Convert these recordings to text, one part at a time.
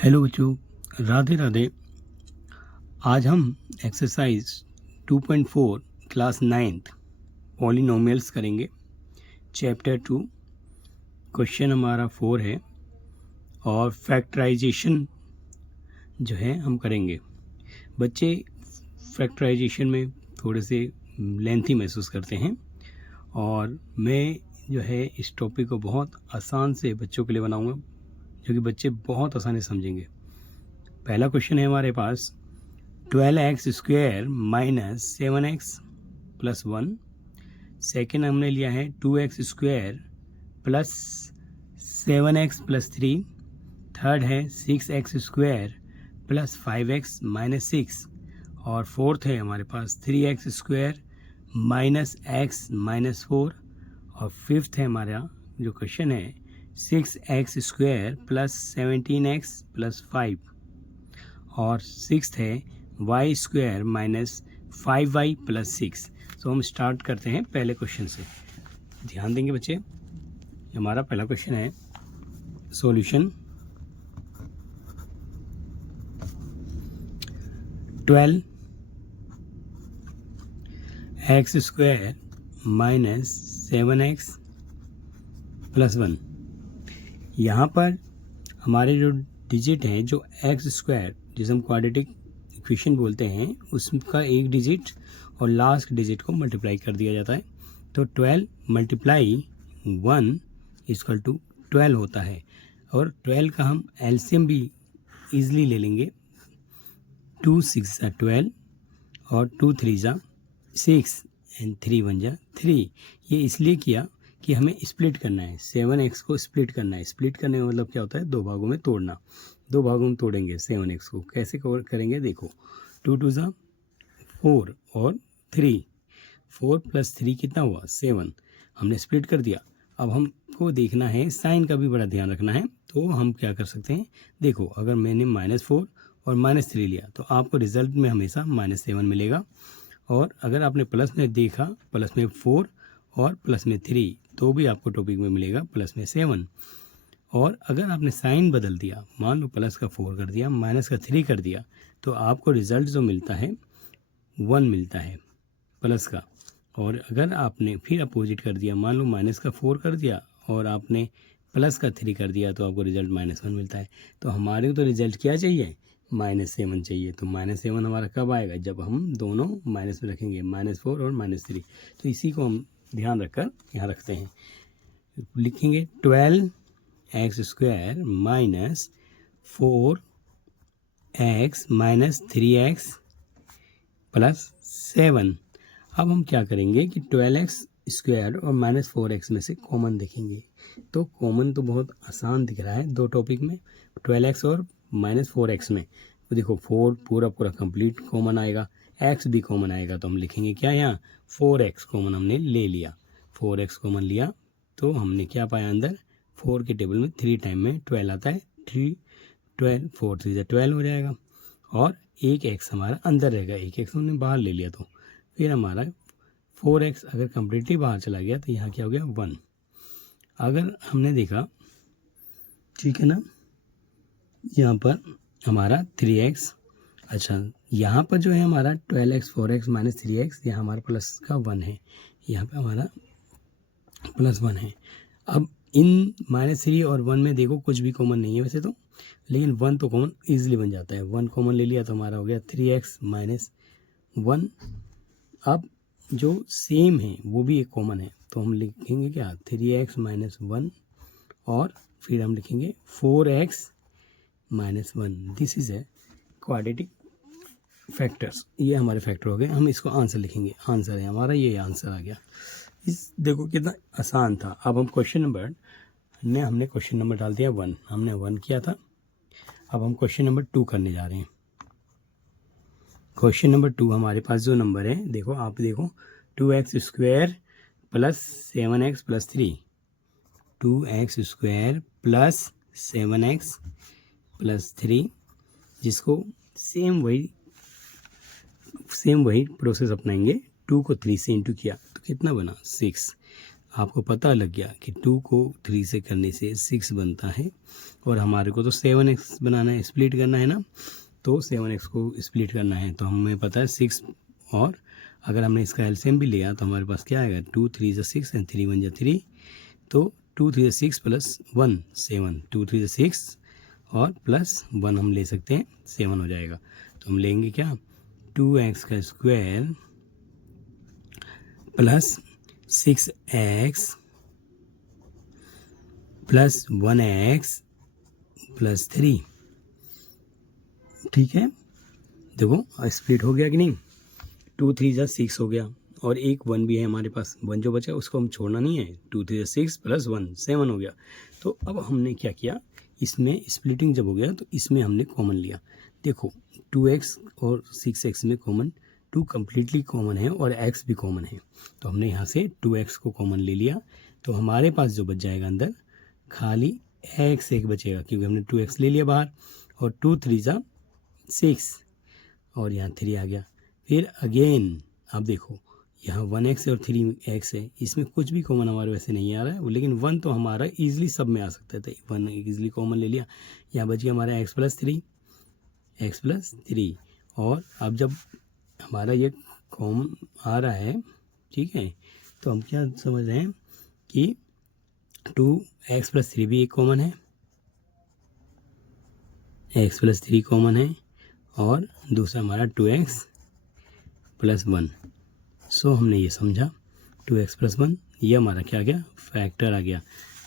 Hello बच्चों, राधे राधे। आज हम एक्सरसाइज 2.4 क्लास 9th पॉलिनोमियल्स करेंगे। चैप्टर 2 क्वेश्चन हमारा 4 है और फैक्टराइजेशन जो है हम करेंगे। बच्चे फैक्टराइजेशन में थोड़े से लेंथी महसूस करते हैं और मैं जो है इस टॉपिक को बहुत आसान से बच्चों के लिए बनाऊंगा जो कि बच्चे बहुत आसानी से समझेंगे। पहला क्वेश्चन है हमारे पास 12x² minus 7x plus 1। Second हमने लिया है 2x² plus 7x plus 3। Third है 6x² प्लस 5x माइनस 6। और फोर्थ है हमारे पास 3x² माइनस x माइनस 4। और फिफ्थ है हमारा जो क्वेश्चन है 6x² प्लस 17x प्लस 5। और सिक्स्थ है y² माइनस 5y प्लस 6। तो हम स्टार्ट करते हैं पहले क्वेश्चन से। ध्यान देंगे बच्चे, हमारा पहला क्वेश्चन है solution 12x² minus 7x plus 1। यहाँ पर हमारे जो डिजिट हैं, जो x² जिसे हम क्वाड्रेटिक इक्वेशन बोलते हैं, उसका एक डिजिट और लास्ट डिजिट को मल्टीप्लाई कर दिया जाता है। तो 12 मल्टीप्लाई 1 इक्वल टू 12 होता है। और 12 का हम एलसीएम भी ईजिली ले लेंगे। 2 6 = 12 और 2 3 = 6 एंड 3 1 = 3। ये इसलिए किया कि हमें स्प्लिट करना है, 7x को स्प्लिट करना है। स्प्लिट करने का मतलब क्या होता है? दो भागों में तोड़ना। दो भागों में तोड़ेंगे 7x को। कैसे करेंगे देखो, 2 2 = 4 और 3। 4 प्लस 3 कितना हुआ? 7। हमने स्प्लिट कर दिया। अब हमको देखना है, साइन का भी बड़ा ध्यान रखना है। तो हम क्या कर सकते हैं, देखो अगर मैंने -4 और -3 लिया तो आपको रिजल्ट में हमेशा -7 मिलेगा। और अगर आपने प्लस में देखा, प्लस में 4 और प्लस में 3, तो भी आपको टॉपिक में मिलेगा प्लस में 7। और अगर आपने साइन बदल दिया, मान लो प्लस का 4 कर दिया, माइनस का 3 कर दिया, तो आपको रिजल्ट जो मिलता है 1 मिलता है प्लस का। और अगर आपने फिर अपोजिट कर दिया, मान लो माइनस का 4 कर दिया और आपने प्लस का 3 कर दिया, तो आपको रिजल्ट -1 मिलता है। तो हमारे को तो रिजल्ट क्या चाहिए? -7 चाहिए। तो -7 हमारा कब आएगा? जब हम दोनों माइनस में रखेंगे, -4 और -3। तो इसी को हम ध्यान रखकर यहाँ रखते हैं। लिखेंगे 12x² minus 4x minus 3x plus 7। अब हम क्या करेंगे कि 12x² और -4x में से कॉमन देखेंगे। तो कॉमन तो बहुत आसान दिख रहा है दो टॉपिक में, 12x और -4x में। तो देखो 4 पूरा कंप्लीट कॉमन आएगा, x भी कॉमन आएगा। तो हम लिखेंगे क्या यहाँ? 4x कॉमन हमने ले लिया। 4x कॉमन लिया तो हमने क्या पाया अंदर? 4 के टेबल में 3 टाइम में 12 आता है। 3 12 4 3 = 12 हो जाएगा। और एक x हमारा अंदर रहेगा, एक x हमने बाहर ले लिया। तो फिर हमारा 4x अगर कम्प्लीटली बाहर चला गया तो यहाँ क्या हो गया? 1। अगर हमने देखा, ठीक है ना, यहाँ पर हमारा 3x, अच्छा यहाँ पर जो है हमारा 12x 4x माइनस 3x, यहाँ हमारा प्लस का 1 है, यहाँ पे हमारा प्लस 1 है। अब इन -3 और 1 में देखो कुछ भी कॉमन नहीं है वैसे तो, लेकिन 1 तो कॉमन ईजिली बन जाता है। 1 कॉमन ले लिया तो हमारा हो गया 3x माइनस 1। अब जो सेम है वो भी एक कॉमन है, तो हम लिखेंगे क्या? 3x minus 1। और फिर हम लिखेंगे 4x minus 1। This is a quadratic factors. ये हमारे फैक्टर हो गए। हम इसको आंसर लिखेंगे। आंसर है हमारा, ये आंसर आ गया। इस देखो कितना आसान था। अब हम हमने क्वेश्चन नंबर डाल दिया 1, हमने 1 किया था। अब हम क्वेश्चन नंबर 2 करने जा रहे हैं। क्वेश्चन नंबर 2 हमारे पास जो नंबर है, देखो आप देखो, 2x² plus 7x plus 3। 2x² plus 7x plus 3, जिसको सेम वही प्रोसेस अपनाएंगे। 2 को 3 से इंटू किया तो कितना बना? 6। आपको पता लग गया कि 2 को 3 से करने से 6 बनता है और हमारे को तो 7x बनाना है, स्प्लिट करना है ना, तो 7x को स्प्लिट करना है तो हमें पता है 6, और अगर हमने इसका एलसीएम भी लिया तो हमारे पास क्या आएगा, 2 3 जा 6 एंड 3 1 जा 3, तो 2 3 जा 6 प्लस 1 7, 2 3 जा 6 और प्लस 1 हम ले सकते हैं, 7 हो जाएगा। तो हम लेंगे क्या, 2x का square plus 6x plus 1x plus 3, ठीक है। देखो स्प्लिट हो गया कि नहीं, 2 3 जा 6 हो गया और एक 1 भी है हमारे पास, 1 जो बचा उसको हम छोड़ना नहीं है, 2 3 जा 6 प्लस 1 7 हो गया। तो अब हमने क्या किया, इसमें स्प्लिटिंग जब हो गया तो इसमें हमने कॉमन लिया। देखो 2x और 6x में कॉमन, 2 कम्प्लीटली कॉमन है और x भी कॉमन है, तो हमने यहाँ से 2x को कॉमन ले लिया। तो हमारे पास जो बच जाएगा अंदर खाली x एक बचेगा, क्योंकि हमने 2x ले लिया बाहर, और 2 3 जा 6 और यहाँ 3 आ गया। फिर अगेन आप देखो यहाँ 1x और 3x है, इसमें कुछ भी कॉमन हमारे वैसे नहीं आ रहा है, लेकिन 1 तो हमारा ईजिली सब में आ सकता था, 1 ईजिली कॉमन ले लिया। यहाँ बच गया हमारा x प्लस 3, और अब जब हमारा ये कॉमन आ रहा है, ठीक है, तो हम क्या समझ रहे हैं कि 2x प्लस 3 भी एक कॉमन है, x प्लस 3 कॉमन है, और दूसरा हमारा 2x प्लस 1। सो हमने ये समझा 2x प्लस 1, ये हमारा क्या आ गया, फैक्टर आ गया,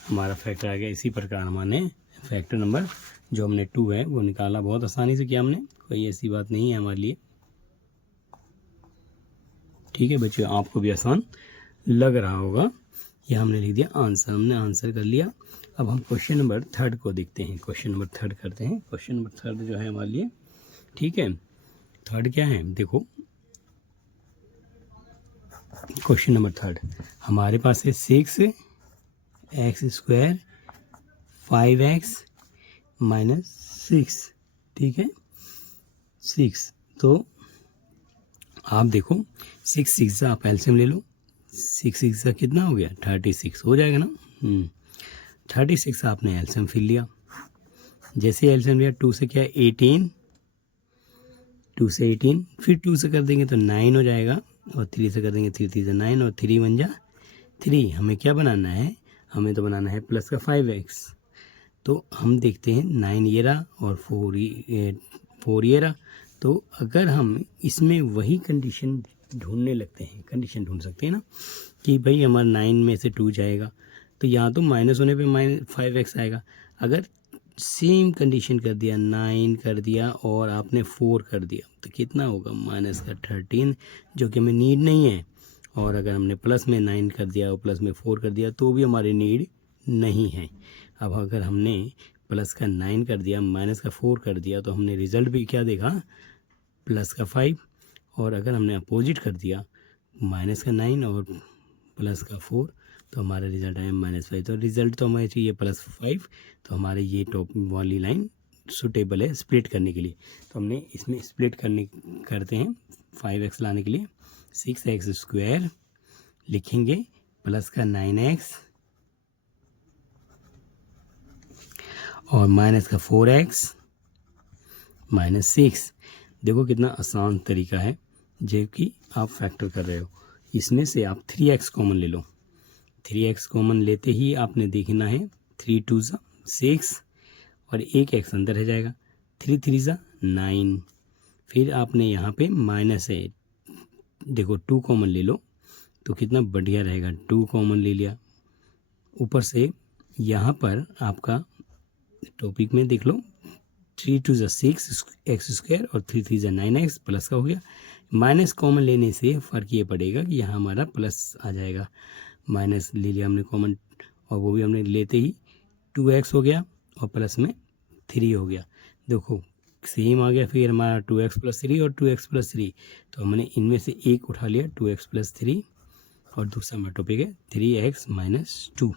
हमारा फैक्टर आ गया। इसी प्रकार हमारे फैक्टर नंबर जो हमने 2 है वो निकाला, बहुत आसानी से किया हमने, कोई ऐसी बात नहीं है हमारे लिए, ठीक है बच्चों, आपको भी आसान लग रहा होगा। यह हमने लिख दिया आंसर, हमने आंसर कर लिया। अब हम क्वेश्चन नंबर 3 को देखते हैं, क्वेश्चन नंबर 3 करते हैं। क्वेश्चन नंबर 3 जो है हमारे लिए, ठीक है, 3 क्या है, देखो क्वेश्चन नंबर 3 हमारे पास है 6x स्क्वायर 5x माइनस 6, ठीक है 6। तो आप देखो 6 6 से आप एलसीएम ले लो, 6 6 से कितना हो गया, 36 हो जाएगा ना। 36 आपने एलसीएम फिर लिया, जैसे एलसीएम लिया 2 से क्या 18, 2 से 18, फिर 2 से कर देंगे तो 9 हो जाएगा, और 3 से कर देंगे 3 3 से 9, और 3 1 जा 3। हमें क्या बनाना है, हमें तो बनाना है प्लस का 5x। तो हम देखते हैं 9 ये रहा और 4 ये रहा। तो अगर हम इसमें वही कंडीशन ढूंढने लगते हैं, कंडीशन ढूंढ सकते हैं ना कि भाई हमारा 9 में से 2 जाएगा, तो यहाँ तो माइनस होने पे 5x आएगा। अगर सेम कंडीशन कर दिया, 9 कर दिया और आपने 4 कर दिया, तो कितना होगा, माइनस का 13, जो कि हमें नीड नहीं है। और अगर हमने प्लस में 9 कर दिया और प्लस में 4 कर दिया तो भी हमारी नीड नहीं है। अब अगर हमने प्लस का 9 कर दिया, माइनस का 4 कर दिया, तो हमने रिज़ल्ट भी क्या देखा, प्लस का 5। और अगर हमने अपोजिट कर दिया, माइनस का 9 और प्लस का 4, तो हमारा रिजल्ट आया -5। तो रिज़ल्ट तो हमें चाहिए +5, तो हमारे ये टॉप वाली लाइन सूटेबल है स्प्लिट करने के लिए। तो हमने इसमें स्प्लिट करते हैं 5x लाने के लिए, 6x स्क्वायर लिखेंगे प्लस का 9x और माइनस का 4x माइनस 6। देखो कितना आसान तरीका है, जो कि आप फैक्टर कर रहे हो। इसमें से आप 3x कॉमन ले लो, 3x कॉमन लेते ही आपने देखना है 3 2 जा 6 और एक x अंदर रह जाएगा, 3 3 जा 9। फिर आपने यहाँ पे माइनस है, देखो 2 कॉमन ले लो तो कितना बढ़िया रहेगा, 2 कॉमन ले लिया। ऊपर से यहाँ पर आपका टॉपिक में देख लो 3 2 जा 6x स्क्वायर और 3 3 जा 9x प्लस का हो गया। माइनस कॉमन लेने से फ़र्क ये पड़ेगा कि यहाँ हमारा प्लस आ जाएगा, माइनस ले लिया हमने कॉमन, और वो भी हमने लेते ही 2x हो गया और प्लस में 3 हो गया। देखो सेम आ गया, फिर हमारा 2x प्लस 3 और 2x प्लस 3, तो हमने इनमें से एक उठा लिया 2x प्लस 3, और दूसरा हमारा टॉपिक है 3x माइनस 2,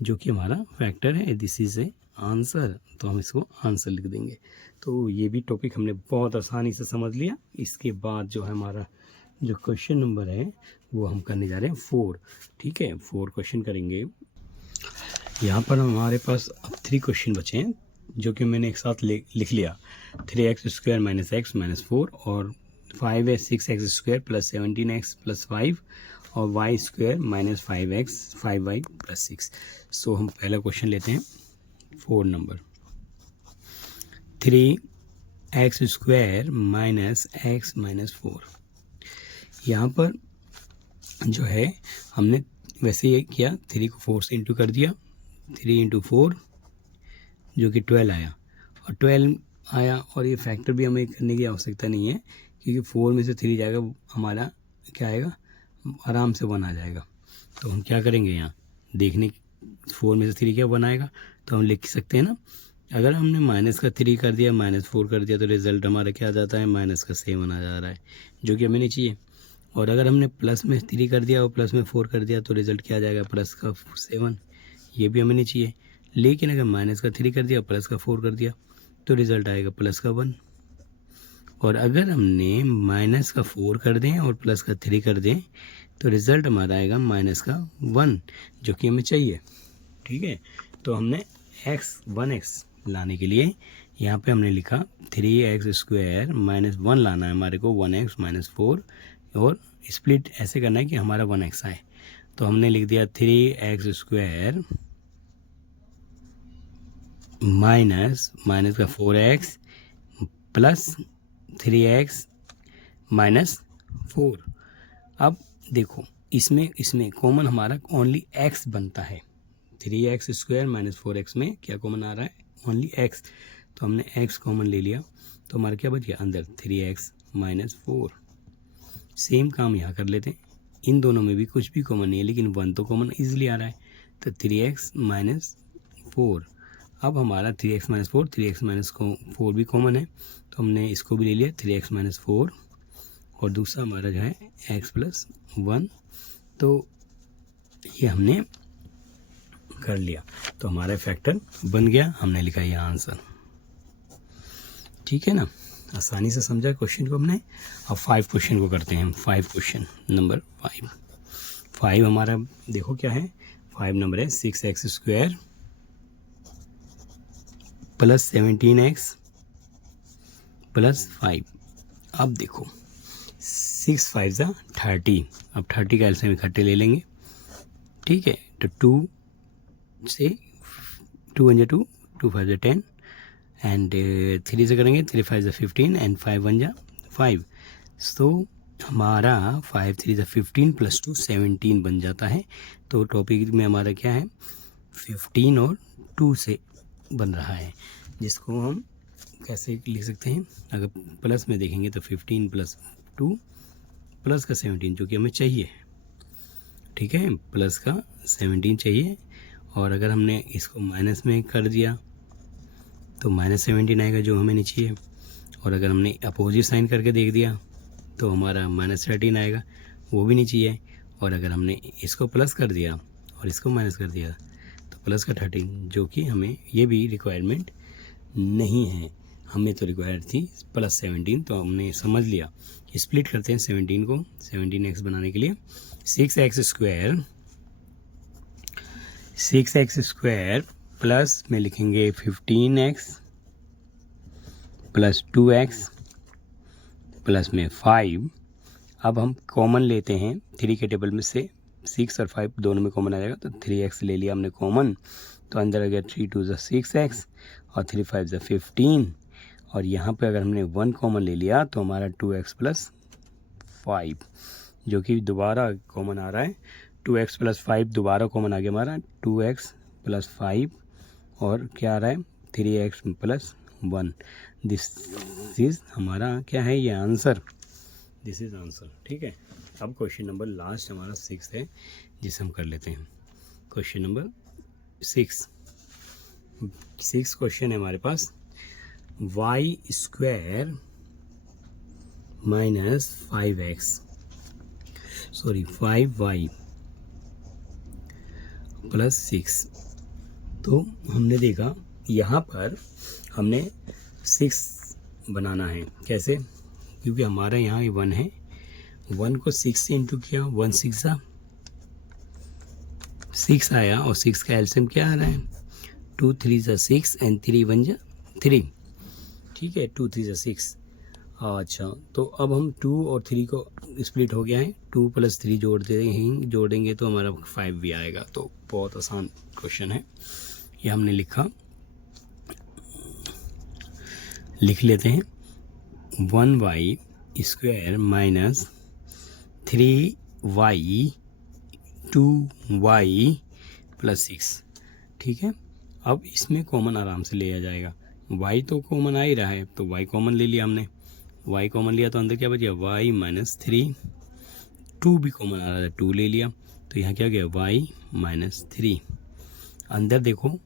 जो कि हमारा फैक्टर है। दिस इज़ ए आंसर, तो हम इसको आंसर लिख देंगे। तो ये भी टॉपिक हमने बहुत आसानी से समझ लिया। इसके बाद जो है हमारा जो क्वेश्चन नंबर है वो हम करने जा रहे हैं 4। ठीक है, 4 क्वेश्चन करेंगे। यहाँ पर हमारे पास अब 3 क्वेश्चन बचे हैं जो कि मैंने एक साथ लिख लिया। 3x² - x - 4 और 5 है 6x² + 17x + 5 और y² - 5x 5y + 6। सो हम पहला क्वेश्चन लेते हैं 4 नंबर। 3x² - x - 4। यहाँ पर जो है हमने वैसे ये किया, 3 को 4 से इंटू कर दिया, 3 × 4 जो कि 12 आया, और 12 आया और ये फैक्टर भी हमें करने की आवश्यकता नहीं है क्योंकि 4 में से 3 जाएगा, हमारा क्या आएगा, आराम से 1 आ जाएगा। तो हम क्या करेंगे यहाँ देखने, 4 में से 3 क्या 1 आएगा, तो हम लिख सकते हैं ना। अगर हमने माइनस का 3 कर दिया, -4 कर दिया, तो रिज़ल्ट हमारा क्या आ जाता है, माइनस का 7 आ जा रहा है, जो कि हमें नहीं चाहिए। और अगर हमने प्लस में 3 कर दिया और प्लस में 4 कर दिया, तो रिज़ल्ट क्या आ जाएगा, प्लस का 7, ये भी हमें नहीं चाहिए। लेकिन अगर माइनस का 3 कर दिया और प्लस का 4 कर दिया, तो रिज़ल्ट आएगा प्लस का 1। और अगर हमने माइनस का 4 कर दें और प्लस का 3 कर दें, तो रिज़ल्ट हमारा आएगा माइनस का 1, जो कि हमें चाहिए। ठीक है, तो हमने 1x लाने के लिए यहाँ पे हमने लिखा 3x² - 1 लाना है हमारे को, 1x - 4, और स्प्लिट ऐसे करना है कि हमारा 1x आए। तो हमने लिख दिया 3x² माइनस का 4x प्लस 3x - 4। अब देखो इसमें कॉमन हमारा ओनली x बनता है। 3x² - 4x में क्या कॉमन आ रहा है, ओनली x। तो हमने x कॉमन ले लिया, तो हमारा क्या बच गया अंदर, 3x - 4। सेम काम यहाँ कर लेते हैं, इन दोनों में भी कुछ भी कॉमन नहीं है, लेकिन 1 तो कॉमन ईजिली आ रहा है, तो 3x - 4। अब हमारा 3x - 4, 3x - 4 भी कॉमन है, तो हमने इसको भी ले लिया 3x - 4, और दूसरा हमारा जो है x + 1। तो ये हमने कर लिया, तो हमारा फैक्टर बन गया, हमने लिखा ये आंसर। ठीक है ना, आसानी से समझा क्वेश्चन को हमने। अब 5 क्वेश्चन को करते हैं। 5 क्वेश्चन नंबर 5 हमारा देखो क्या है, 5 नंबर है 6x² + 17x + 5। अब देखो 6 5 ज़ा 30, अब 30 का एलसीएम इकट्ठे ले लेंगे। ठीक है, तो 2 से 2 1 2, 2 5 10, एंड 3 से करेंगे, 3 5 15, एंड 5 1 5। सो हमारा 5 3 15 + 2 17 बन जाता है। तो टॉपिक में हमारा क्या है, 15 और 2 से बन रहा है, जिसको हम कैसे लिख सकते हैं, अगर प्लस में देखेंगे तो 15 + 2 प्लस का 17, जो कि हमें चाहिए। ठीक है, प्लस का 17 चाहिए, और अगर हमने इसको माइनस में कर दिया तो -17 आएगा, जो हमें नहीं चाहिए। और अगर हमने अपोजिट साइन करके देख दिया तो हमारा -13 आएगा, वो भी नहीं चाहिए। और अगर हमने इसको प्लस कर दिया और इसको माइनस कर दिया तो प्लस का 13, जो कि हमें ये भी रिक्वायरमेंट नहीं है, हमें तो रिक्वायर्ड थी +17। तो हमने समझ लिया, स्प्लिट करते हैं 17 को 17x बनाने के लिए। 6x² प्लस में लिखेंगे 15x + 2x प्लस में 5। अब हम कॉमन लेते हैं 3 के टेबल में से, 6 और 5 दोनों में कॉमन आ जाएगा, तो 3x ले लिया हमने कॉमन, तो अंदर आ गया 3 2 6x और 3 5 15। और यहाँ पे अगर हमने 1 कॉमन ले लिया तो हमारा 2x + 5, जो कि दोबारा कॉमन आ रहा है। 2x + 5 दोबारा कॉमन आ गया हमारा, 2x + 5, और क्या आ रहा है 3x + 1। दिस इज हमारा क्या है, ये आंसर, दिस इज आंसर। ठीक है, अब क्वेश्चन नंबर लास्ट हमारा 6 है, जिसे हम कर लेते हैं। क्वेश्चन नंबर 6 क्वेश्चन है हमारे पास, y² - 5x, सॉरी 5y + 6। तो हमने देखा यहाँ पर हमने 6 बनाना है, कैसे, क्योंकि हमारा यहाँ 1 है 1 को 6 से इंटू किया, 1 6 आया और 6 का एलसीएम क्या आ रहा है, 2 3 ज़ा 6 एंड 3 1 ज़ा 3, ठीक है, 2 3 ज़ा 6। अच्छा, तो अब हम 2 और 3 को स्प्लिट हो गया है, 2 + 3 जोड़ेंगे तो हमारा 5 भी आएगा। तो बहुत आसान क्वेश्चन है, ये हमने लिख लेते हैं। 1y² माइनस 3y 2y + 6, ठीक है। अब इसमें कॉमन आराम से लिया जाएगा, y तो कॉमन आ ही रहा है तो y कॉमन ले लिया हमने, y कॉमन लिया तो अंदर क्या बचा, y - 3, 2 भी कॉमन आ रहा है 2 ले लिया, तो यहाँ क्या गया y - 3, अंदर देखो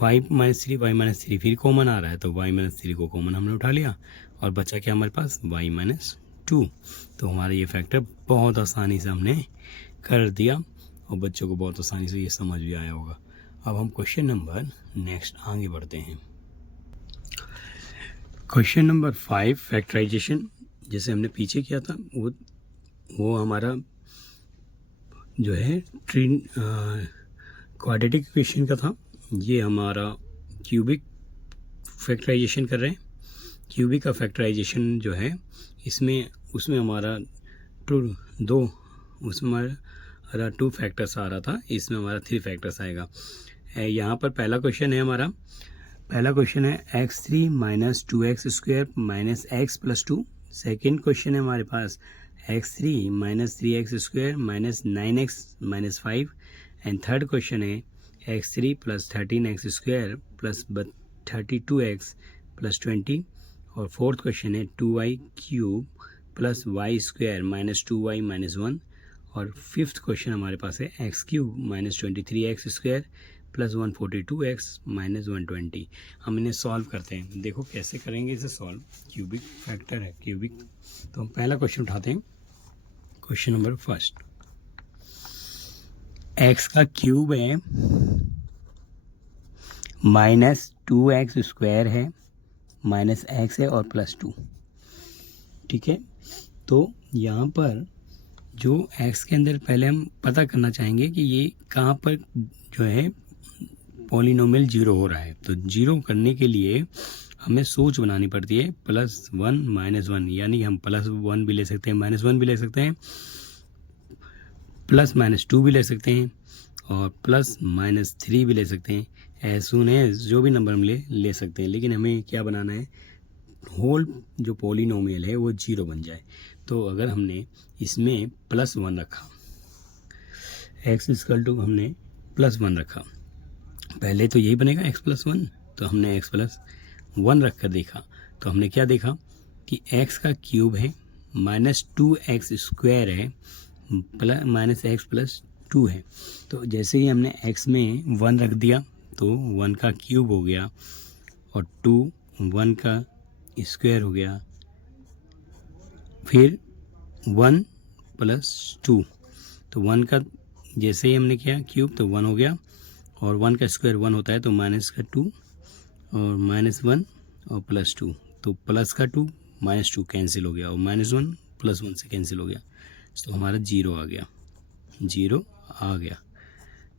y - 3 y - 3 फिर कॉमन आ रहा है तो y - 3 को कॉमन हमने उठा लिया और बचा क्या हमारे पास, y - 2। तो हमारा ये फैक्टर बहुत आसानी से हमने कर दिया और बच्चों को बहुत आसानी से ये समझ भी आया होगा। अब हम क्वेश्चन नंबर नेक्स्ट आगे बढ़ते हैं। क्वेश्चन नंबर 5 फैक्टराइजेशन, जैसे हमने पीछे किया था वो हमारा जो है क्वाड्रेटिक इक्वेशन का था। ये हमारा क्यूबिक फैक्टराइजेशन कर रहे हैं। क्यूबिक का फैक्टराइजेशन जो है उसमें हमारा हमारा 2 फैक्टर्स आ रहा था, इसमें हमारा 3 फैक्टर्स आएगा। यहाँ पर पहला क्वेश्चन है x3 - 2x² - x + 2। Second question है हमारे पास x3 - 3x² - 9x - 5 and third question है x3 + 13x² + 32x + 20 और फोर्थ क्वेश्चन है 2y³ + y² - 2y - 1 और फिफ्थ क्वेश्चन हमारे पास है x³ - 23x² + 142x - 120। हम इन्हें सॉल्व करते हैं, देखो कैसे करेंगे इसे सॉल्व। क्यूबिक फैक्टर है क्यूबिक, तो हम पहला क्वेश्चन उठाते हैं। क्वेश्चन नंबर फर्स्ट, x का क्यूब है -2x² है -x है और +2, ठीक है। तो यहाँ पर जो x के अंदर पहले हम पता करना चाहेंगे कि ये कहाँ पर जो है पॉलिनोमियल 0 हो रहा है। तो 0 करने के लिए हमें सोच बनानी पड़ती है, +1 - 1, यानी हम +1 भी ले सकते हैं, -1 भी ले सकते हैं, +-2 भी ले सकते हैं और +-3 भी ले सकते हैं। एज सून एज जो भी नंबर हम ले सकते हैं, लेकिन हमें क्या बनाना है, होल जो पॉलिनोमियल है वो 0 बन जाए। तो अगर हमने इसमें +1 रखा, x = हमने +1 रखा, पहले तो यही बनेगा x + 1, तो हमने x + 1 रख कर देखा तो हमने क्या देखा कि x का क्यूब है -2x² है -x + 2 है। तो जैसे ही हमने x में 1 रख दिया तो 1 का क्यूब हो गया और 2 1 का स्क्वायर हो गया, फिर 1 + 2, तो 1 का जैसे ही हमने किया क्यूब तो 1 हो गया और 1 का स्क्वायर 1 होता है तो -2 और -1 और +2, तो +2 -2 कैंसिल हो गया और -1 +1 से कैंसिल हो गया, तो हमारा 0 आ गया।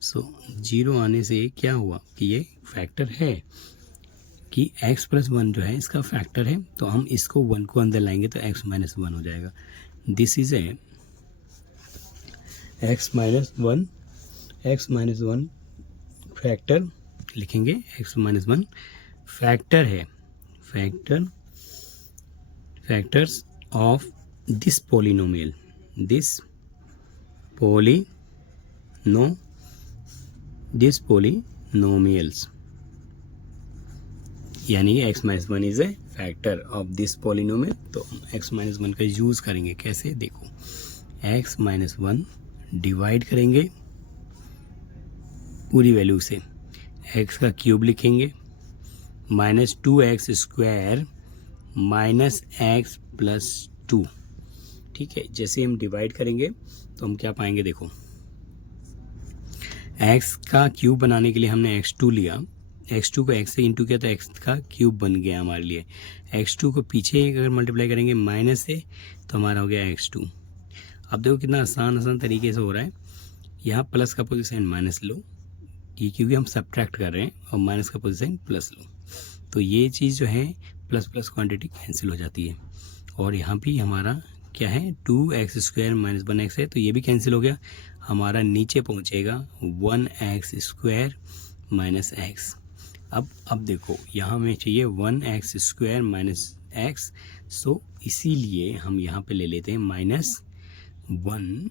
सो 0 आने से क्या हुआ कि ये फैक्टर है कि x + 1 जो है इसका फैक्टर है, तो हम इसको 1 को अंदर लाएंगे तो x - 1 हो जाएगा। This is a x - 1 factor लिखेंगे, x - 1 फैक्टर है, factors of this polynomial, this polynomials, यानी x - 1 is a factor of this polynomial. तो x - 1 का यूज़ करेंगे कैसे, देखो x - 1 डिवाइड करेंगे पूरी वैल्यू से, x का क्यूब लिखेंगे -2x² -x + 2, ठीक है। जैसे हम डिवाइड करेंगे तो हम क्या पाएंगे, देखो x का क्यूब बनाने के लिए हमने x2 लिया, x2 को x से इंटू किया तो x का क्यूब बन गया हमारे लिए। x2 को पीछे अगर मल्टीप्लाई करेंगे माइनस से तो हमारा हो गया x2। अब देखो कितना आसान तरीके से हो रहा है। यहाँ प्लस का पोजीशन माइनस लो, ये क्योंकि हम सब्ट्रैक्ट कर रहे हैं, और माइनस का पोजीशन प्लस लो, तो ये चीज़ जो है प्लस प्लस क्वांटिटी कैंसिल हो जाती है। और यहाँ भी हमारा क्या है 2x² माइनस 1x है, तो ये भी कैंसिल हो गया। हमारा नीचे पहुँचेगा 1x² माइनस x। अब देखो यहाँ हमें चाहिए 1x² माइनस x, सो इसीलिए हम यहाँ पे ले लेते हैं -1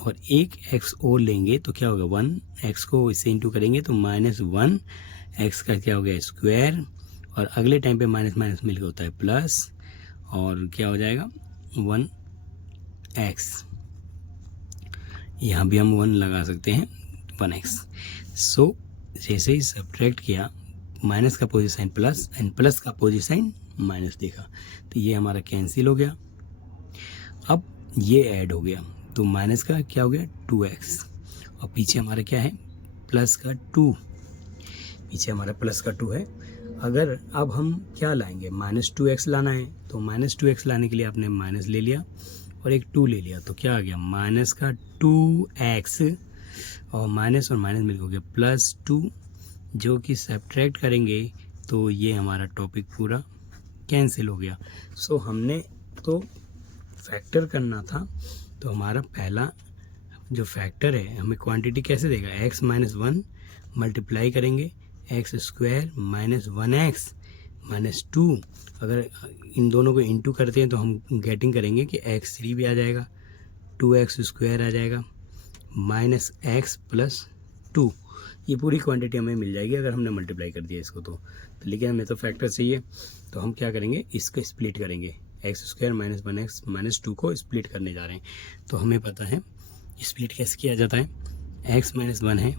और एक x और लेंगे तो क्या होगा 1x को इससे इंटू करेंगे तो -1x का क्या हो गया स्क्वायर, और अगले टाइम पे माइनस माइनस मिलकर होता है प्लस, और क्या हो जाएगा 1x। यहाँ भी हम 1 लगा सकते हैं 1x। सो जैसे ही सब्ट्रैक्ट किया माइनस का पोजीशन प्लस एंड प्लस का पोजीशन माइनस देखा तो ये हमारा कैंसिल हो गया। अब ये ऐड हो गया तो माइनस का क्या हो गया 2x, और पीछे हमारा क्या है प्लस का 2, पीछे हमारा प्लस का 2 है। अगर अब हम क्या लाएंगे -2x लाना है, तो -2x लाने के लिए आपने माइनस ले लिया और एक 2 ले लिया, तो क्या आ गया माइनस का 2x, और माइनस मिलकर हो गया +2, जो कि सब्ट्रैक्ट करेंगे तो ये हमारा टॉपिक पूरा कैंसिल हो गया। सो हमने तो फैक्टर करना था, तो हमारा पहला जो फैक्टर है हमें क्वांटिटी कैसे देगा x - 1 मल्टीप्लाई करेंगे x² माइनस 1x माइनस 2। अगर इन दोनों को इंटू करते हैं तो हम गेटिंग करेंगे कि x3 भी आ जाएगा, 2x² आ जाएगा माइनस x प्लस 2। ये पूरी क्वांटिटी हमें मिल जाएगी अगर हमने मल्टीप्लाई कर दिया इसको तो लेकिन हमें तो फैक्टर चाहिए, तो हम क्या करेंगे इसको स्प्लिट करेंगे, x² माइनस 1x माइनस 2 को स्प्लिट करने जा रहे हैं। तो हमें पता है स्प्लिट कैसे किया जाता है, x - 1 है,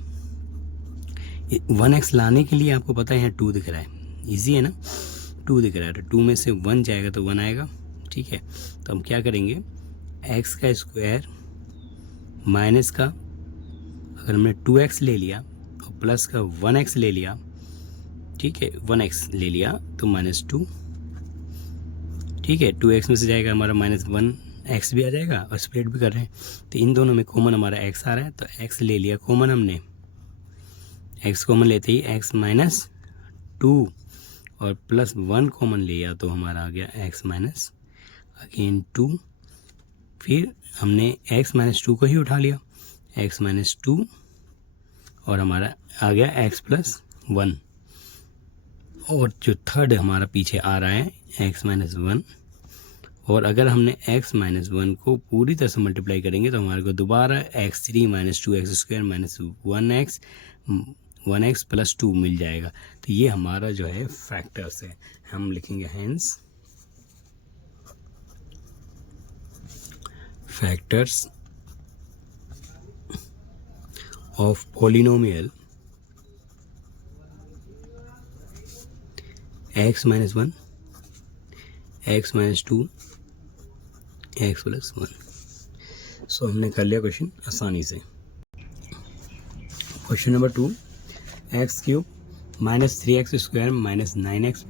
1x लाने के लिए आपको पता है यहाँ 2 दिख रहा है, इजी है ना, 2 दिख रहा है, तो 2 में से 1 जाएगा तो 1 आएगा, ठीक है। तो हम क्या करेंगे x का स्क्वायर माइनस का, अगर हमने 2x ले लिया और प्लस का 1x ले लिया, ठीक है 1x ले लिया तो -2, ठीक है 2x में से जाएगा हमारा -1x भी आ जाएगा, और स्प्लिट भी कर रहे हैं तो इन दोनों में कॉमन हमारा x आ रहा है, तो x ले लिया कॉमन हमने, x कॉमन लेते ही x - 2 और +1 कॉमन लिया तो हमारा आ गया x अगेन 2, फिर हमने x - 2 को ही उठा लिया, x - 2 और हमारा आ गया x + 1, और जो थर्ड हमारा पीछे आ रहा है x - 1, और अगर हमने x - 1 को पूरी तरह से मल्टीप्लाई करेंगे तो हमारे को दोबारा x3 - 2x² माइनस 1x + 2 मिल जाएगा। तो ये हमारा जो है फैक्टर्स है, हम लिखेंगे hence factors of polynomial x - 1, x - 2, x + 1। So हमने कर लिया क्वेश्चन आसानी से। Question number 2, x³ -3x² minus 9x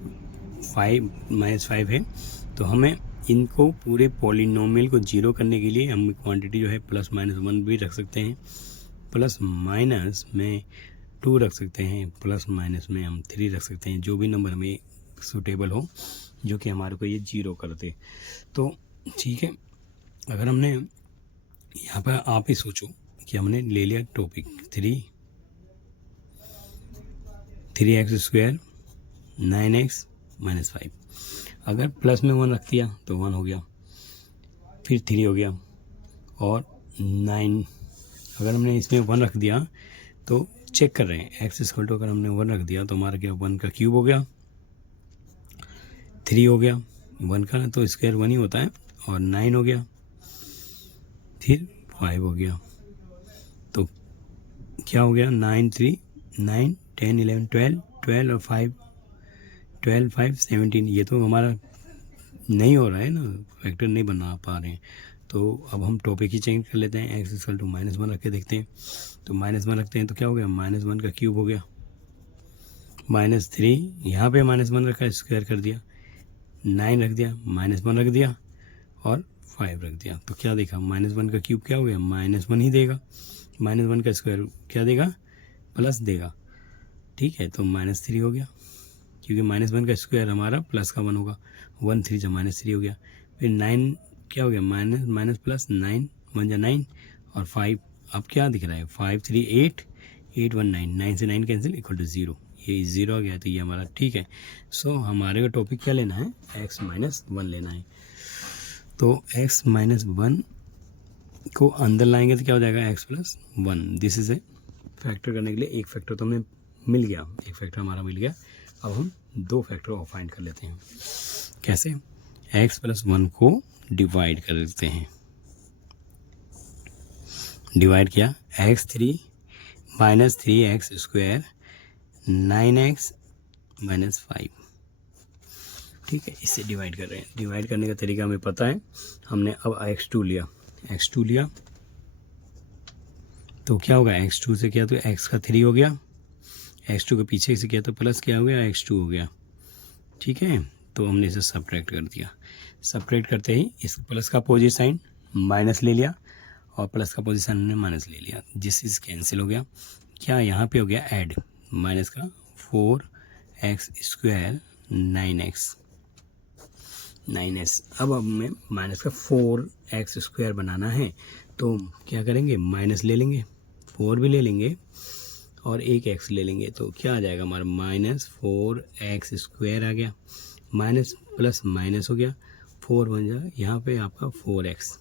5 है, तो हमें इनको पूरे पॉलिनोमियल को जीरो करने के लिए हम क्वांटिटी जो है +-1 भी रख सकते हैं, प्लस माइनस में 2 रख सकते हैं, प्लस माइनस में हम 3 रख सकते हैं, जो भी नंबर हमें सूटेबल हो जो कि हमारे को ये जीरो कर दे। तो ठीक है, अगर हमने यहाँ पर आप ही सोचो कि हमने ले लिया टॉपिक 3x² 9x - 5, अगर प्लस में 1 रख दिया तो 1 हो गया, फिर 3 हो गया, और 9 अगर हमने इसमें 1 रख दिया तो चेक कर रहे हैं x = अगर हमने 1 रख दिया तो हमारा क्या 1 का क्यूब हो गया, 3 हो गया, 1 का तो स्क्वायर 1 ही होता है, और 9 हो गया, फिर 5 हो गया, तो क्या हो गया 9 3 9 10 11 12 और 5 12 5 17। ये तो हमारा नहीं हो रहा है ना, फैक्टर नहीं बना पा रहे हैं, तो अब हम टॉपिक ही चेंज कर लेते हैं, x = -1 रख के देखते हैं। तो -1 रखते हैं तो क्या हो गया -1 का क्यूब हो गया, -3 यहाँ पे -1 रखा, स्क्वायर कर दिया, 9 रख दिया, -1 रख दिया और 5 रख दिया। तो क्या देखा, -1 का क्यूब क्या हो गया, -1 ही देगा, -1 का स्क्वायर क्या देगा, प्लस देगा। ठीक है, तो -3 हो गया, क्योंकि -1 का स्क्वायर हमारा प्लस का 1 होगा, 1 3 -3 हो गया। फिर 9 क्या हो गया, माइनस प्लस 9 1 जा 9 और 5, अब क्या दिख रहा है, 5 3 8 8 1 9, 9 से 9 कैंसिल इक्वल टू 0, ये 0 आ गया। तो ये हमारा ठीक है। सो हमारे को टॉपिक क्या लेना है, x माइनस 1 लेना है। तो x माइनस 1 को अंदर लाएंगे तो क्या हो जाएगा, x plus 1। This is a factor करने के लिए एक फैक्टर तो हमें मिल गया, एक फैक्टर हमारा मिल गया। अब हम दो फैक्टर और फाइंड कर लेते हैं। कैसे, x प्लस 1 को डिवाइड कर देते हैं। डिवाइड किया, x3 minus 3x square 9x minus 5। ठीक है, इससे डिवाइड कर रहे हैं। डिवाइड करने का तरीका हमें पता है। हमने अब x2 लिया, x2 लिया तो क्या होगा, x2 से किया तो x का 3 हो गया, x2 के पीछे से किया तो प्लस क्या हो गया, x2 हो गया। ठीक है, तो हमने इसे सब्ट्रैक्ट कर दिया। सब्ट्रैक्ट करते ही इस प्लस का अपोजिट साइन माइनस ले लिया और प्लस का अपोजिट साइन हमने माइनस ले लिया, जिस कैंसिल हो गया। क्या यहाँ पे हो गया ऐड, माइनस का 4x स्क्वायर 9x। अब हमें माइनस का 4x स्क्वायर बनाना है, तो क्या करेंगे, माइनस ले लेंगे, 4 भी ले लेंगे और एक x ले लेंगे। तो क्या आ जाएगा हमारा, -4x स्क्वायर आ गया, माइनस प्लस माइनस हो गया, 4 बन जाए यहाँ पे आपका 4x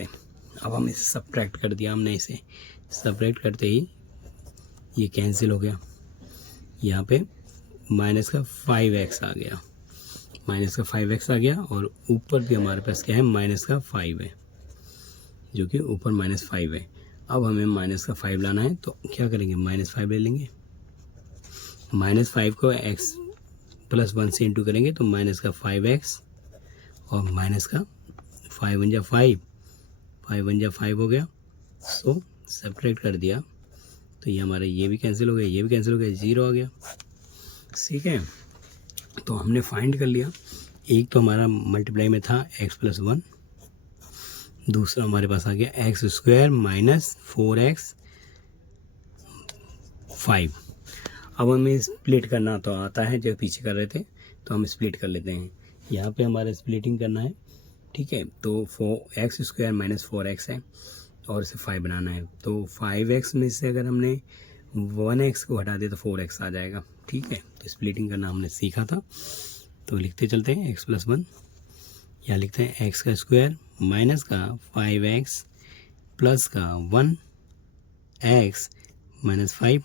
है। अब हम इसे सब्ट्रैक्ट कर दिया हमने, इसे सब्ट्रैक्ट करते ही ये कैंसिल हो गया। यहाँ पे माइनस का 5x आ गया, माइनस का 5x आ गया और ऊपर भी हमारे पास क्या है, माइनस का 5 है, जो कि ऊपर -5 है। अब हमें माइनस का 5 लाना है, तो क्या करेंगे, -5 ले लेंगे। -5 को x प्लस 1 से इंटू करेंगे तो माइनस का 5x और माइनस का 5 1 जा 5, 5 1 जा 5 हो गया। सो सब्ट्रैक्ट कर दिया तो ये हमारा ये भी कैंसिल हो गया, ये भी कैंसिल हो गया, 0 आ गया। ठीक है, तो हमने फाइंड कर लिया। एक तो हमारा मल्टीप्लाई में था x प्लस 1, दूसरा हमारे पास आ गया x स्क्वायर माइनस 4x 5। अब हमें स्प्लिट करना तो आता है, जो पीछे कर रहे थे, तो हम स्प्लिट कर लेते हैं। यहाँ पे हमारा स्प्लिटिंग करना है। ठीक है, तो 4x स्क्वायर माइनस 4x है और इसे 5 बनाना है। तो 5x में से अगर हमने 1x को हटा दे तो 4x आ जाएगा। ठीक है, तो स्प्लिटिंग करना हमने सीखा था, तो लिखते चलते हैं x प्लस 1, या लिखते हैं x का स्क्वायर माइनस का 5x प्लस का 1x माइनस 5।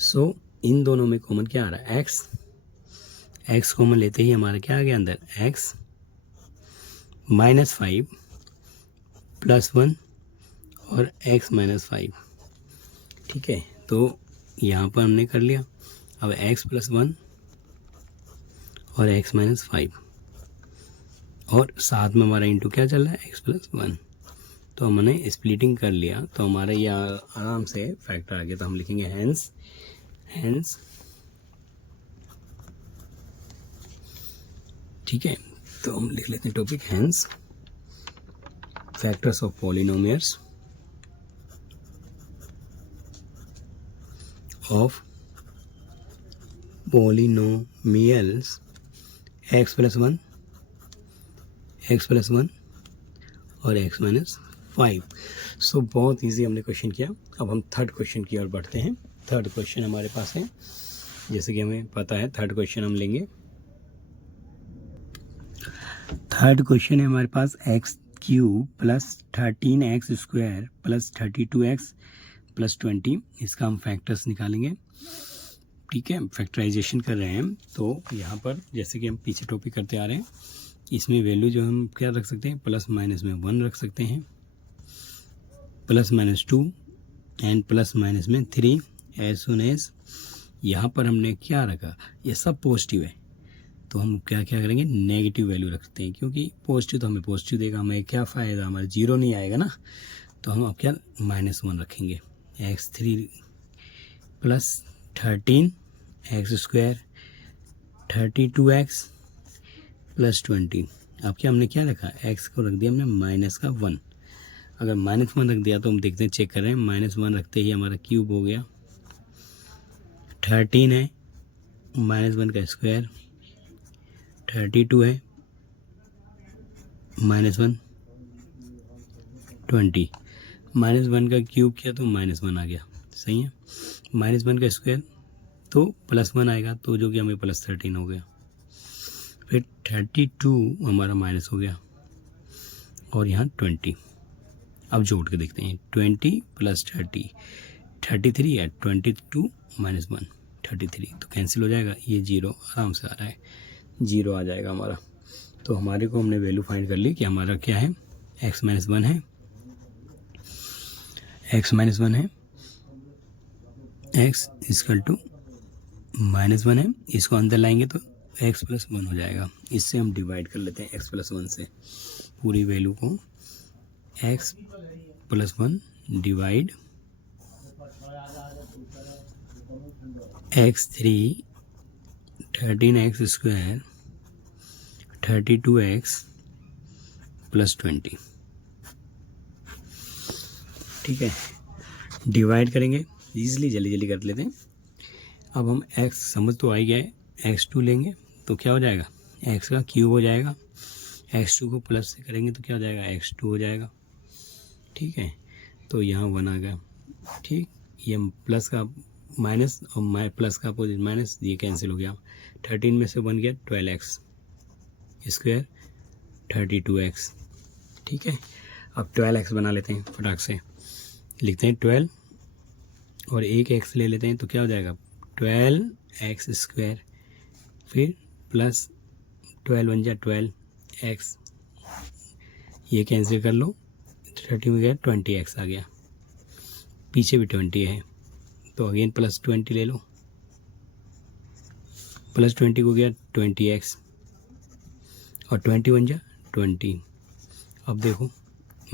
सो इन दोनों में कॉमन क्या आ रहा है, x कॉमन लेते ही हमारा क्या आ गया अंदर, x माइनस 5 प्लस 1 और x माइनस 5। ठीक है, तो यहाँ पर हमने कर लिया। अब x प्लस 1 और x माइनस 5 और साथ में हमारा इंटू क्या चल रहा है, x प्लस 1। तो हमने स्प्लिटिंग कर लिया, तो हमारा ये आराम से फैक्टर आ गया। तो हम लिखेंगे हैंस ठीक है, तो हम लिख लेते हैं topic hence factors of polynomials x plus 1 और x माइनस 5। सो बहुत इजी हमने क्वेश्चन किया। अब हम थर्ड क्वेश्चन की ओर बढ़ते हैं। थर्ड क्वेश्चन हमारे पास है, जैसे कि हमें पता है थर्ड क्वेश्चन हम लेंगे। थर्ड क्वेश्चन है हमारे पास x³ plus 13x square plus 32x plus 20। इसका हम फैक्टर्स निकालेंगे। ठीक है, फैक्टराइजेशन कर रहे हैं। तो यहाँ पर जैसे कि हम पीछे टॉपिक करते आ रहे हैं, इसमें वैल्यू जो हम क्या रख सकते हैं, प्लस माइनस में 1 रख सकते हैं, plus minus 2 and plus minus में 3। एज सुन एज यहाँ पर हमने क्या रखा, ये सब पॉजिटिव है, तो हम क्या क्या करेंगे, नेगेटिव वैल्यू रखते हैं, क्योंकि पॉजिटिव तो हमें पॉजिटिव देगा, हमें क्या फ़ायदा, हमारा 0 नहीं आएगा ना। तो हम अब क्या -1 रखेंगे। x3 plus 13x² 32x plus 20। अब क्या हमने क्या रखा, x को रख दिया हमने -1। अगर -1 रख दिया तो हम देखते हैं, चेक कर रहे हैं, -1 रखते ही हमारा क्यूब हो गया। 13 है, -1 का स्क्वायर, 32 है, -1 20, -1 का क्यूब किया तो -1 आ गया, सही है। -1 का स्क्वायर तो +1 आएगा, तो जो कि हमें +13 हो गया। फिर 32 हमारा माइनस हो गया और यहाँ 20। अब जोड़ के देखते हैं, 20 + 30 33 है, 22 - 1 33, तो कैंसिल हो जाएगा, ये 0 आराम से आ रहा है, 0 आ जाएगा हमारा। तो हमारे को हमने वैल्यू फाइंड कर ली कि हमारा क्या है, x - 1 है, x - 1 है, x = -1 है, इसको अंदर लाएंगे तो x + 1 हो जाएगा। इससे हम डिवाइड कर लेते हैं x + 1 से, पूरी वैल्यू को x + 1 divide x3 13x² 32x + 20, ठीक है। डिवाइड करेंगे, ईजिली जल्दी जल्दी कर लेते हैं। अब हम x समझ तो आ ही गया है, x2 लेंगे तो क्या हो जाएगा, x का क्यूब हो जाएगा, x2 को प्लस से करेंगे तो क्या हो जाएगा, x2 हो जाएगा, ठीक है। तो यहाँ 1 आ गया, ठीक। ये प्लस का माइनस और प्लस का अपोजिट माइनस, ये कैंसिल हो गया। 13 में से 1 गया, 12x² 32x, ठीक है। अब 12x बना लेते हैं फटाक से, लिखते हैं 12 और एक x ले लेते हैं तो क्या हो जाएगा, 12x², फिर प्लस 12 × 12x, ये कैंसिल कर लो, 30 में गया 20x आ गया, पीछे भी 20 है तो अगेन प्लस 20 ले लो, प्लस 20 को गया 20x और 21 × 20। अब देखो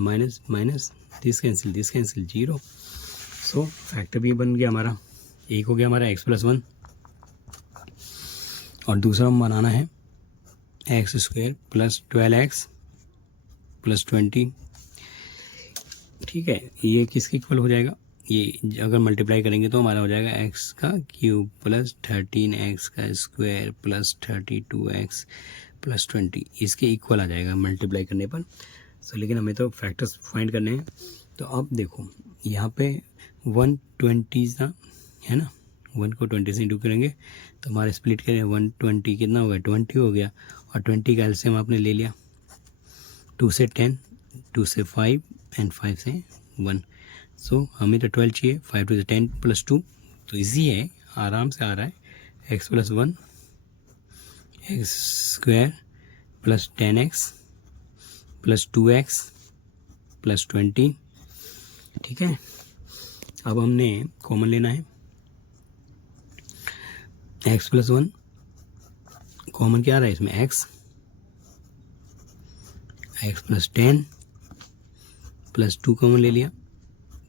minus minus, this cancel 0, so factor भी बन गया हमारा। एक हो गया हमारा x + 1 और दूसरा हम बनाना है x² + 12x + 20, ठीक है। ये किसके इक्वल हो जाएगा, ये अगर मल्टीप्लाई करेंगे तो हमारा हो जाएगा x का क्यूब + 13x² + 32x + 20, इसके इक्वल आ जाएगा मल्टीप्लाई करने पर। सो लेकिन हमें तो फैक्टर्स फाइंड करने हैं। तो अब देखो यहाँ पे 120 था, है ना, 1 को 20 से इंटू करेंगे तो हमारे स्प्लिट करें 120 कितना हो गया, 20 हो गया, और 20 का एलसीएम आपने ले लिया, 2 से 10, 2 से 5 एंड 5 से 1, सो हमें तो 12 चाहिए, 5 × 10 + 2, तो इजी है, आराम से आ रहा है, x + 1 x² + 10x + 2x + 20, ठीक है। अब हमने कॉमन लेना है, x + 1 कॉमन क्या आ रहा है इसमें, x + 10 + 2 कॉमन ले लिया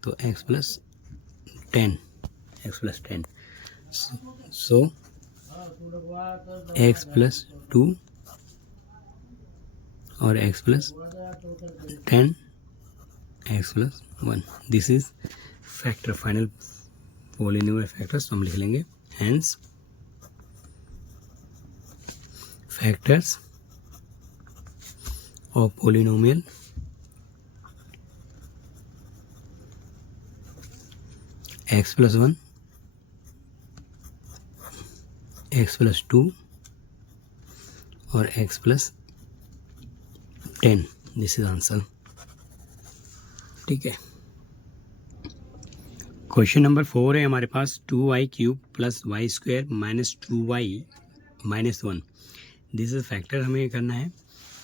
तो x + 10, सो x + 2 और x + 10 x + 1, this is factor, final polynomial factors हम लिख लेंगे, hence factors of polynomial x + 1 x + 2 और x + 10, दिस इज आंसर, ठीक है। क्वेश्चन नंबर 4 है हमारे पास, 2y³ + y² - 2y - 1, this is factor हमें करना है।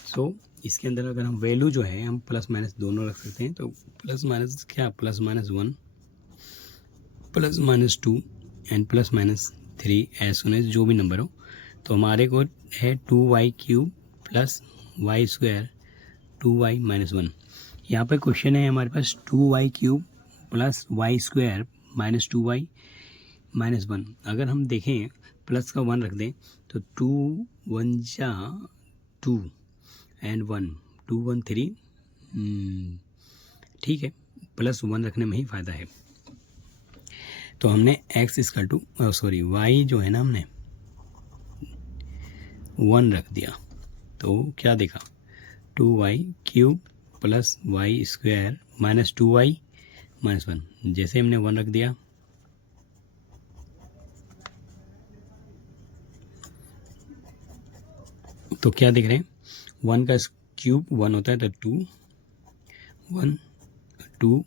सो इसके अंदर अगर हम वैल्यू जो है हम प्लस माइनस दोनों रख सकते हैं, तो प्लस माइनस क्या, +-1 +-2 एंड +-3, एज सुन एज जो भी नंबर हो। तो हमारे को है 2y³ + y² 2y - 1। यहाँ पे क्वेश्चन है हमारे पास 2y³ + y² - 2y -1। अगर हम देखें प्लस का 1 रख दें तो 2 1 जा 2 एंड 1 2 1 3, ठीक है, +1 रखने में ही फ़ायदा है। तो हमने x इक्वल टू y जो है ना हमने 1 रख दिया, तो क्या देखा 2y³ + y² - 2y - 1। जैसे हमने 1 रख दिया तो क्या देख रहे हैं 1 का क्यूब 1 होता है, तो 2 1 2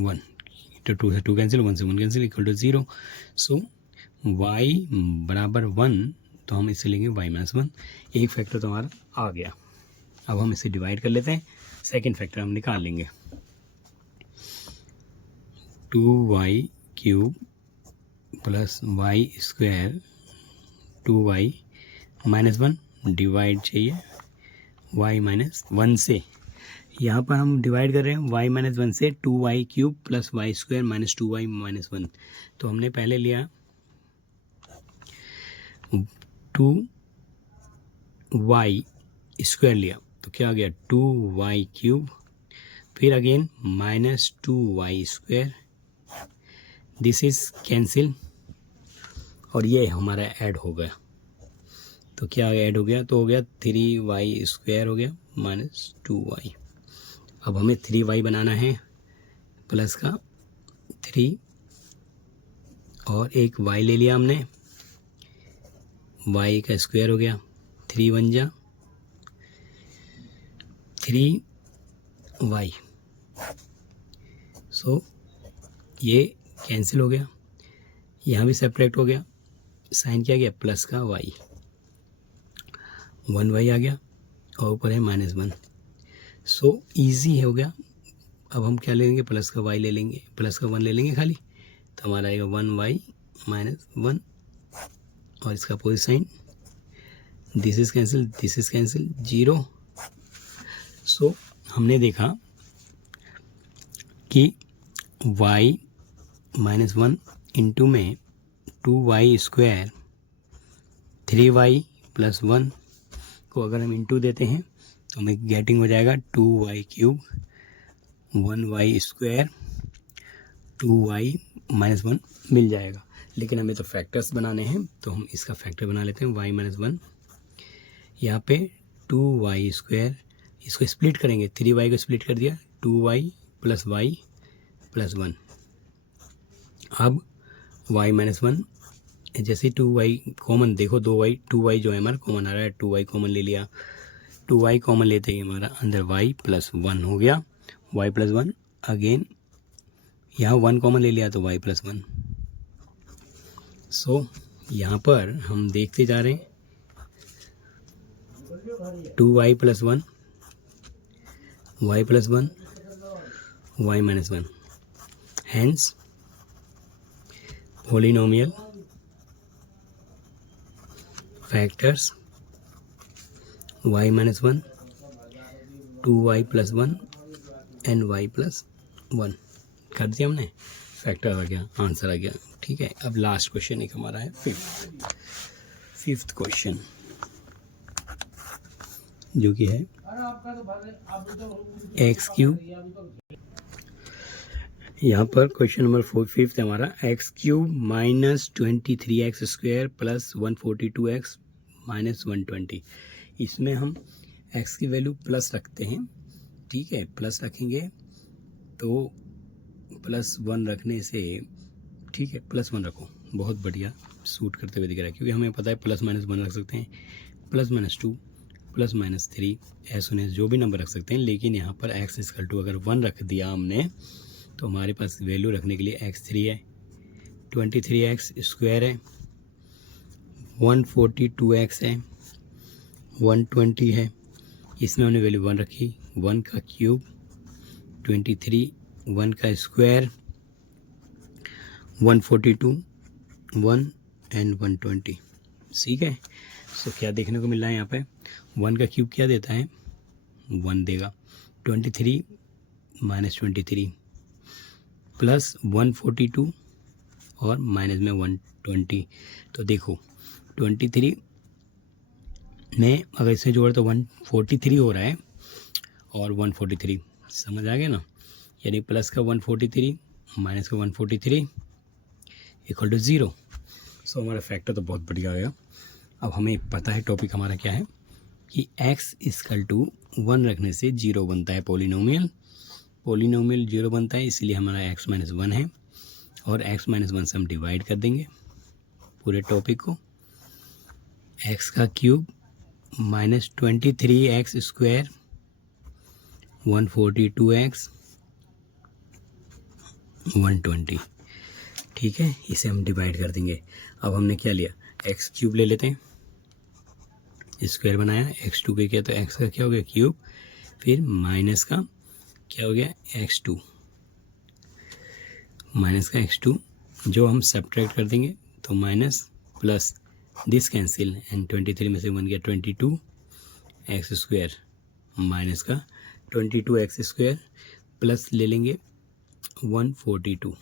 1, तो 2 से 2 कैंसिल, 1 से 1 cancel, equal to 0। So y बराबर 1, तो हम इसे लेंगे y - 1। एक फैक्टर तो हमारा आ गया। अब हम इसे डिवाइड कर लेते हैं, सेकंड फैक्टर हम निकाल लेंगे। 2y³ + y² 2y - 1 डिवाइड चाहिए y - 1 से। यहाँ पर हम डिवाइड कर रहे हैं y - 1 से 2y³ + y² - 2y - 1। तो हमने पहले लिया 2y² लिया, तो क्या आ गया 2y³, फिर again -2y², this is cancel, और ये हमारा ऐड हो गया। तो क्या ऐड हो गया, तो हो गया 3y² हो गया -2y। अब हमें 3y बनाना है, प्लस का 3 और एक y ले लिया हमने, y का स्क्वायर हो गया, 3 1 जा 3y। सो ये कैंसिल हो गया, यहाँ भी सेपरेट हो गया, साइन क्या गया प्लस का y, 1y आ गया और ऊपर है -1। सो इजी हो गया। अब हम क्या ले लेंगे, प्लस का y ले लेंगे, प्लस का 1 ले लेंगे खाली, तो हमारा आएगा 1y - 1 और इसका opposite sign, this is cancel 0। So हमने देखा कि y - 1 इंटू में 2y² 3y + 1 को अगर हम इंटू देते हैं तो हमें गेटिंग हो जाएगा 2y³ 1y² 2y - 1 मिल जाएगा। लेकिन हमें तो फैक्टर्स बनाने हैं, तो हम इसका फैक्टर बना लेते हैं y - 1। यहाँ पे 2y², इसको स्प्लिट करेंगे, 3y को स्प्लिट कर दिया, 2y + y + 1। अब y - 1, जैसे 2y कॉमन देखो, 2y जो है हमारा कॉमन आ रहा है, 2y कॉमन ले लिया, 2y कॉमन लेते ही हमारा अंदर y + 1 हो गया, y + 1 अगेन, यहाँ 1 कॉमन ले लिया तो y + 1। सो यहाँ पर हम देखते जा रहे हैं 2y + 1 y + 1 y - 1, hence polynomial factors y - 1 2y + 1 and y + 1 कर दिया हमने, फैक्टर आ गया, आंसर आ गया। ठीक है, अब लास्ट क्वेश्चन एक हमारा है फिफ्थ क्वेश्चन, जो कि है x³। यहाँ पर क्वेश्चन नंबर 5 हमारा x³ - 23x² + 142x - 120। इसमें हम x की वैल्यू प्लस रखते हैं, ठीक है, प्लस रखेंगे तो +1 रखने से, ठीक है, +1 रखो, बहुत बढ़िया सूट करते हुए दिख रहा है, क्योंकि हमें पता है +-1 रख सकते हैं, +-2 +-3 ऐसे जो भी नंबर रख सकते हैं। लेकिन यहाँ पर x इक्वल टू अगर 1 रख दिया हमने, तो हमारे पास वैल्यू रखने के लिए x3 है, 23x² है, 142x है, 120 है, इसमें हमने वैल्यू 1 रखी, 1 का क्यूब 23, 1 का स्क्वायर 142 1 एंड 120। ठीक है, सो क्या देखने को मिल रहा है यहाँ पे, 1 का क्यूब क्या देता है 1 देगा, 23 - 23 + 142 और माइनस में 120। तो देखो 23 में अगर इसे जोड़ तो 143 हो रहा है और 143, समझ आ गया ना। यानी प्लस का 143 माइनस का 143 इक्वल टू 0। सो हमारा फैक्टर तो बहुत बढ़िया आ गया। अब हमें पता है टॉपिक हमारा क्या है कि x इक्वल टू 1 रखने से 0 बनता है पोलिनोमियल 0 बनता है, इसलिए हमारा x माइनस 1 है और x माइनस 1 से हम डिवाइड कर देंगे पूरे टॉपिक को। x का cube minus 23x square 142x 120, ठीक है। इसे हम डिवाइड कर देंगे। अब हमने क्या लिया, एक्स क्यूब ले लेते हैं, स्क्वायर बनाया, x2 पे किया तो x का क्या हो गया क्यूब, फिर माइनस का क्या हो गया x2, माइनस का x2 जो हम सब्ट्रैक्ट कर देंगे तो minus plus this cancel and 23 में से बन गया 22x स्क्वायर माइनस का 22x स्क्वायर प्लस ले लेंगे 142।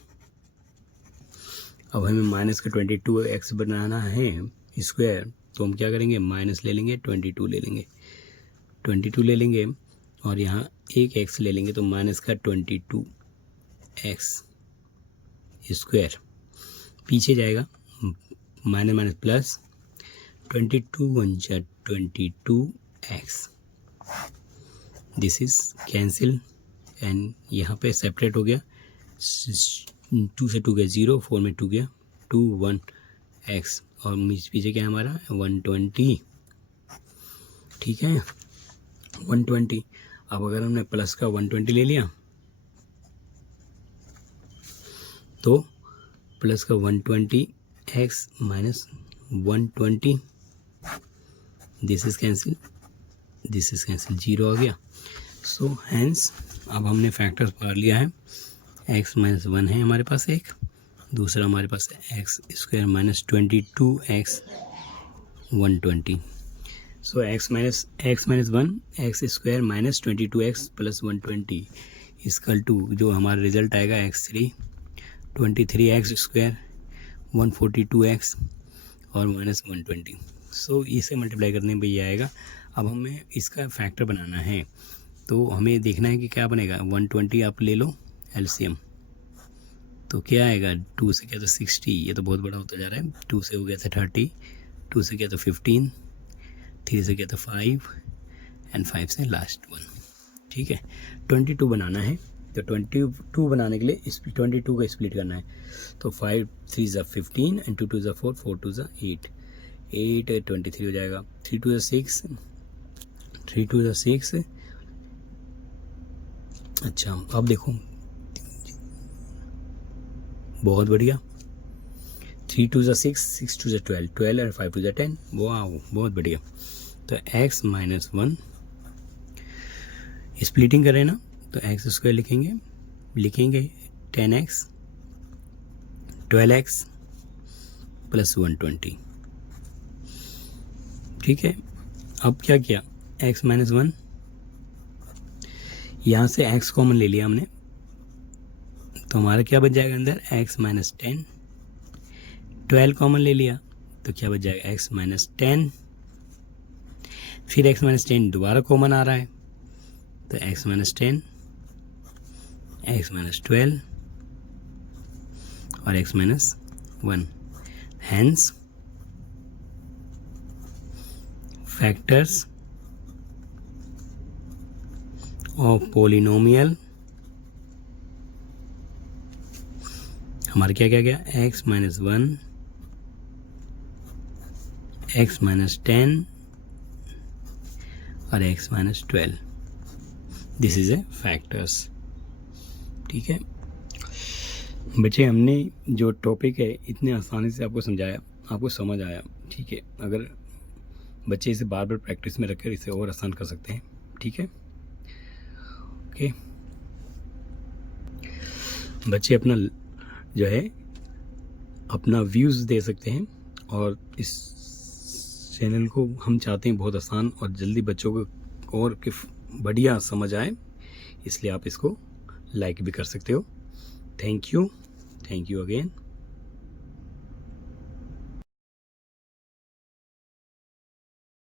अब हमें माइनस का 22x बनाना है स्क्वायर, तो हम क्या करेंगे माइनस ले लेंगे 22 ले लेंगे और यहाँ एक x ले लेंगे तो माइनस का 22x स्क्वायर, पीछे जाएगा minus minus plus 22 1 22x, this is cancel and यहाँ पे सेपरेट हो गया, 2 से 2 गया 0, 4 में 2 गया 2 1x और पीछे क्या है हमारा 120, ठीक है 120। अब अगर हमने प्लस का 120 ले लिया तो प्लस का 120x minus 120, this is cancel 0 आ गया। सो हैंस अब हमने फैक्टर्स पढ़ लिया है, x माइनस 1 है हमारे पास एक, दूसरा हमारे पास है x square minus 22x 120। So x minus 1 x square minus 22x plus 120 equal to जो हमारा रिजल्ट आएगा x3 23x स्क्वायर 142x और माइनस 120। सो इसे मल्टीप्लाई करने में ये आएगा। अब हमें इसका फैक्टर बनाना है तो हमें देखना है कि क्या बनेगा, 120 आप ले लो एलसीएम तो क्या आएगा, 2 से क्या तो 60, ये तो बहुत बड़ा होता जा रहा है, 2 से हो गया था 30, 2 से क्या तो 15, 3 से क्या तो 5 एंड 5 से लास्ट 1, ठीक है। 22 बनाना है तो 22 बनाने के लिए 22 का स्प्लिट करना है तो 5 3 ज़ा 15 एंड 2 2 ज़ा 4 4 2 ज़ा 8 23 हो जाएगा, 3 2 ज़ा 6 अच्छा अब देखो बहुत बढ़िया, 3 2 ज़ा 6 6 2 ज़ा 12 और 5 2 ज़ा 10, वाह बहुत बढ़िया। तो x माइनस 1 स्प्लिटिंग करें ना तो x स्क्वायर लिखेंगे 10x 12x प्लस 120, ठीक है। अब क्या किया, x माइनस 1 यहाँ से x कॉमन ले लिया हमने तो हमारा क्या बच जाएगा अंदर x माइनस 10, 12 कॉमन ले लिया तो क्या बच जाएगा x माइनस 10, फिर x माइनस 10 दोबारा कॉमन आ रहा है तो x माइनस 10 x माइनस 12 और x minus 1, hence factors of polynomial हमारा क्या गया x माइनस 1 x माइनस 10 और x minus 12, this is a factors, ठीक है बच्चे। हमने जो टॉपिक है इतने आसानी से आपको समझाया, आपको समझ आया, ठीक है। अगर बच्चे इसे बार बार प्रैक्टिस में रखकर इसे और आसान कर सकते हैं, ठीक है ओके। बच्चे अपना जो है अपना व्यूज़ दे सकते हैं और इस चैनल को हम चाहते हैं बहुत आसान और जल्दी बच्चों को और बढ़िया समझ आए, इसलिए आप इसको लाइक भी कर सकते हो। Thank you again.